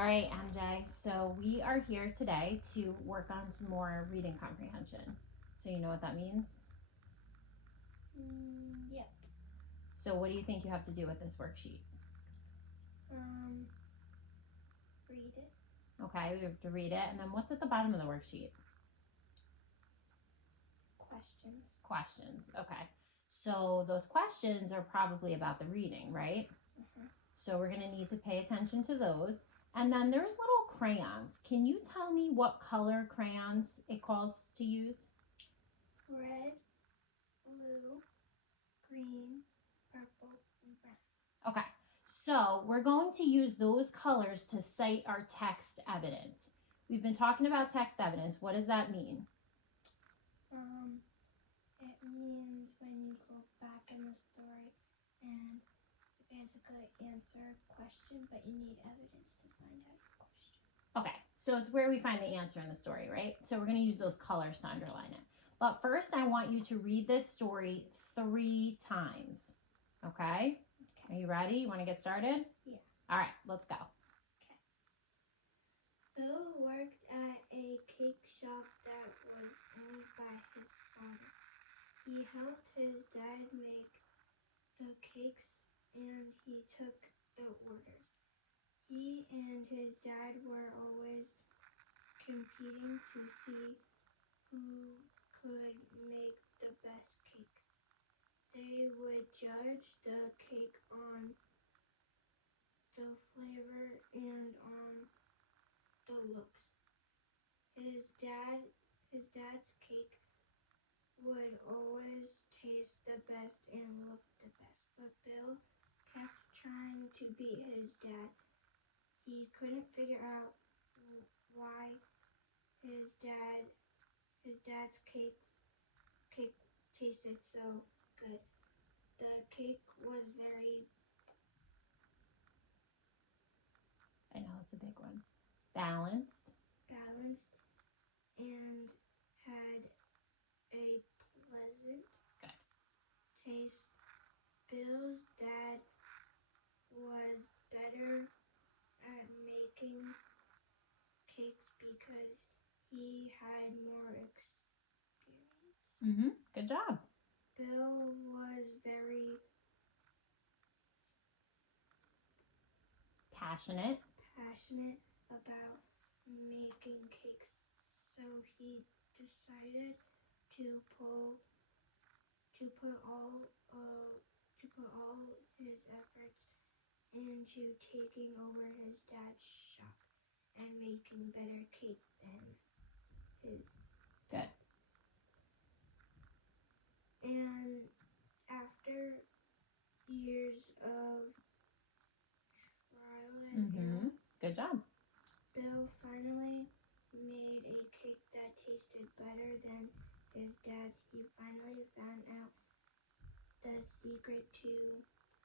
All right, MJ. So we are here today to work on some more reading comprehension. So you know what that means? Yep. So what do you think you have to do with this worksheet? Read it. Okay, we have to read it. And then what's at the bottom of the worksheet? Questions. Questions. Okay. So those questions are probably about the reading, right? So we're going to need to pay attention to those. And then there's little crayons. Can you tell me what color crayons it calls to use? Red, blue, green, purple, and brown. Okay, so we're going to use those colors to cite our text evidence. We've been talking about text evidence. What does that mean? It means when you go back in the story and basically answer a question, but you need evidence to find out your question. Okay, so it's where we find the answer in the story, right? So we're going to use those colors to underline it. But first, I want you to read this story 3 times. Okay? Are you ready? You want to get started? Yeah. All right, let's go. Bill worked at a cake shop that was owned by his father. He helped his dad make the cakes and he took the orders. He and his dad were always competing to see who could make the best cake. They would judge the cake on the flavor and on the looks. His dad's cake would always taste the best and look the best, but Bill kept trying to beat his dad. He couldn't figure out why his dad's cake tasted so good. The cake was very I know it's a big one. Balanced and had a pleasant taste. Bill's dad was better at making cakes because he had more experience. Good job. Bill was very Passionate about making cakes, so he decided to put all his efforts into taking over his dad's shop and making better cake than his. Good. And after years of trial and error, good job. Bill finally made a cake that tasted better than his dad's. He finally found out the secret to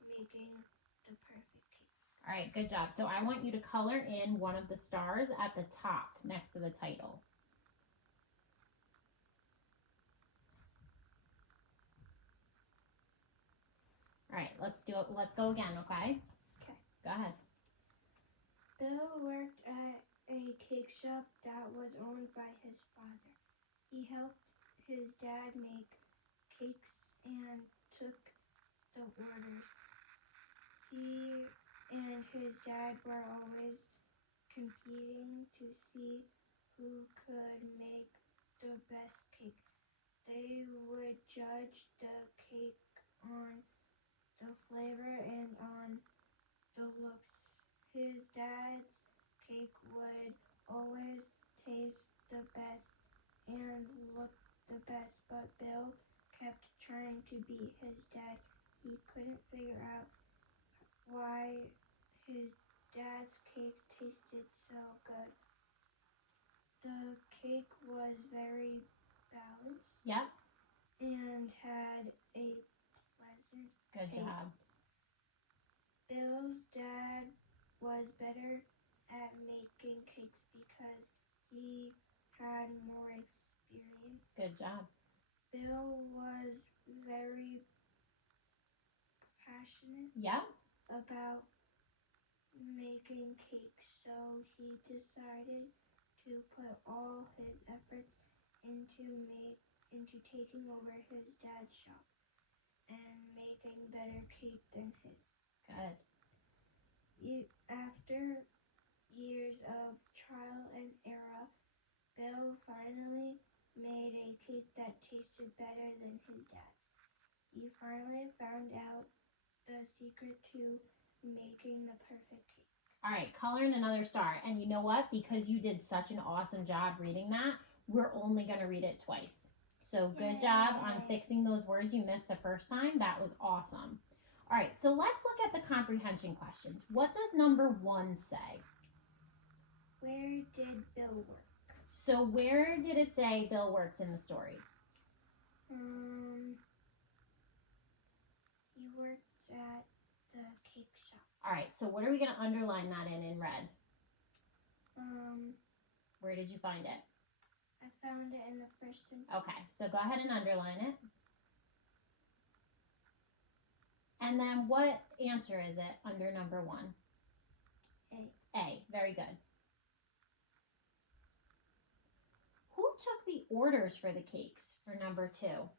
making the perfect cake. All right, good job. So I want you to color in one of the stars at the top next to the title. All right, let's go again, okay? Okay. Go ahead. Bill worked at a cake shop that was owned by his father. He helped his dad make cakes and took the orders. He and his dad were always competing to see who could make the best cake. They would judge the cake on the flavor and on the looks. His dad's cake would always taste the best and look the best, but Bill kept trying to beat his dad. He couldn't figure out why his dad's cake tasted so good. The cake was very balanced. Yep. And had a pleasant Good taste. job. Bill's dad was better at making cakes because he had more experience. Good job. Bill was very passionate Yeah. about making cakes, so he decided to put all his efforts into taking over his dad's shop and making better cake than his. Good. After years of trial and error, Bill finally made a cake that tasted better than his dad's. He finally found out the secret to making the perfect cake. All right, color in another star. And you know what? Because you did such an awesome job reading that, we're only going to read it twice. So good job on fixing those words you missed the first time. That was awesome. All right, so let's look at the comprehension questions. What does number 1 say? Where did Bill work? So where did it say Bill worked in the story? He worked at the cake shop. All right, so what are we going to underline that in red? Where did you find it? I found it in the first sentence. Okay, so go ahead and underline it. And then what answer is it under number 1? A. A, very good. Who took the orders for the cakes for number 2?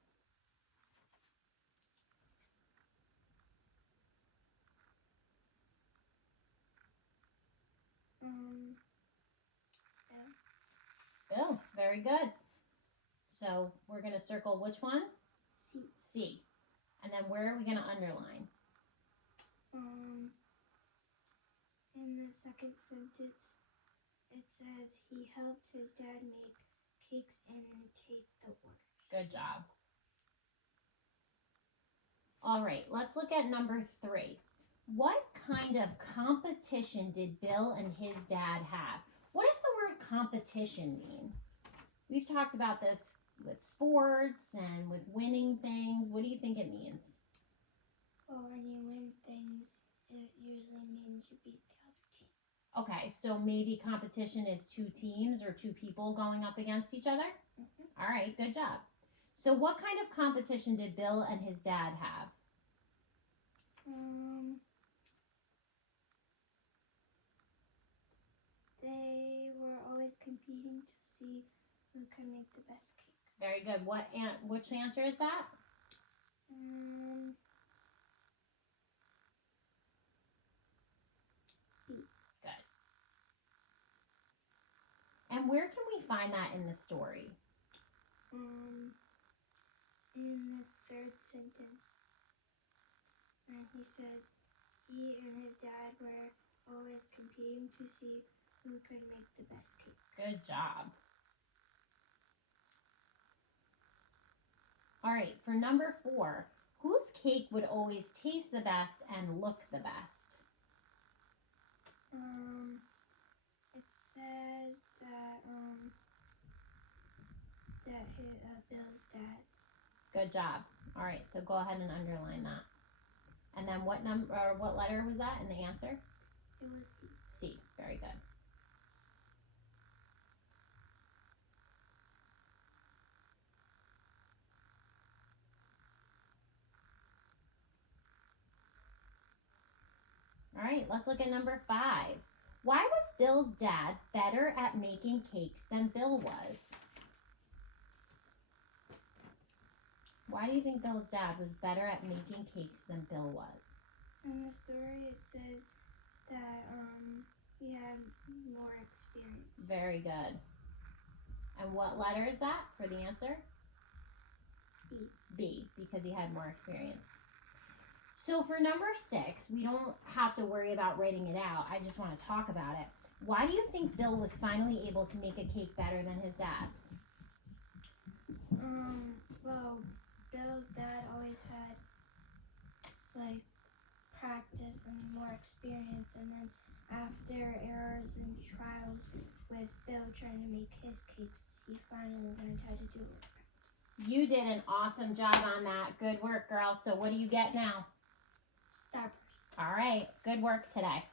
Bill, very good. So we're going to circle which one? C. C. And then where are we going to underline? In the second sentence, it says he helped his dad make cakes and take the orders. Good job. All right, let's look at number 3. What kind of competition did Bill and his dad have? What does the word competition mean? We've talked about this with sports and with winning things. What do you think it means? Well, when you win things, it usually means you beat the other team. Okay, so maybe competition is 2 teams or 2 people going up against each other? Mm-hmm. All right, good job. So what kind of competition did Bill and his dad have? They were always competing to see who could make the best cake. Very good. Which answer is that? B. Good. And where can we find that in the story? In the third sentence. And he says he and his dad were always competing to see who could make the best cake. Good job. All right, for number 4, whose cake would always taste the best and look the best? It says that Bill's dad's. Good job. All right, so go ahead and underline that. And then what letter was that in the answer? It was C. C. Very good. All right, let's look at number 5. Why was Bill's dad better at making cakes than Bill was? Why do you think Bill's dad was better at making cakes than Bill was? In the story, it says that he had more experience. Very good. And what letter is that for the answer? B. B, because he had more experience. So for number 6, we don't have to worry about writing it out. I just want to talk about it. Why do you think Bill was finally able to make a cake better than his dad's? Well, Bill's dad always had practice and more experience, and then after errors and trials with Bill trying to make his cakes, he finally learned how to do it. You did an awesome job on that. Good work, girl. So what do you get now? Starburst. All right. Good work today.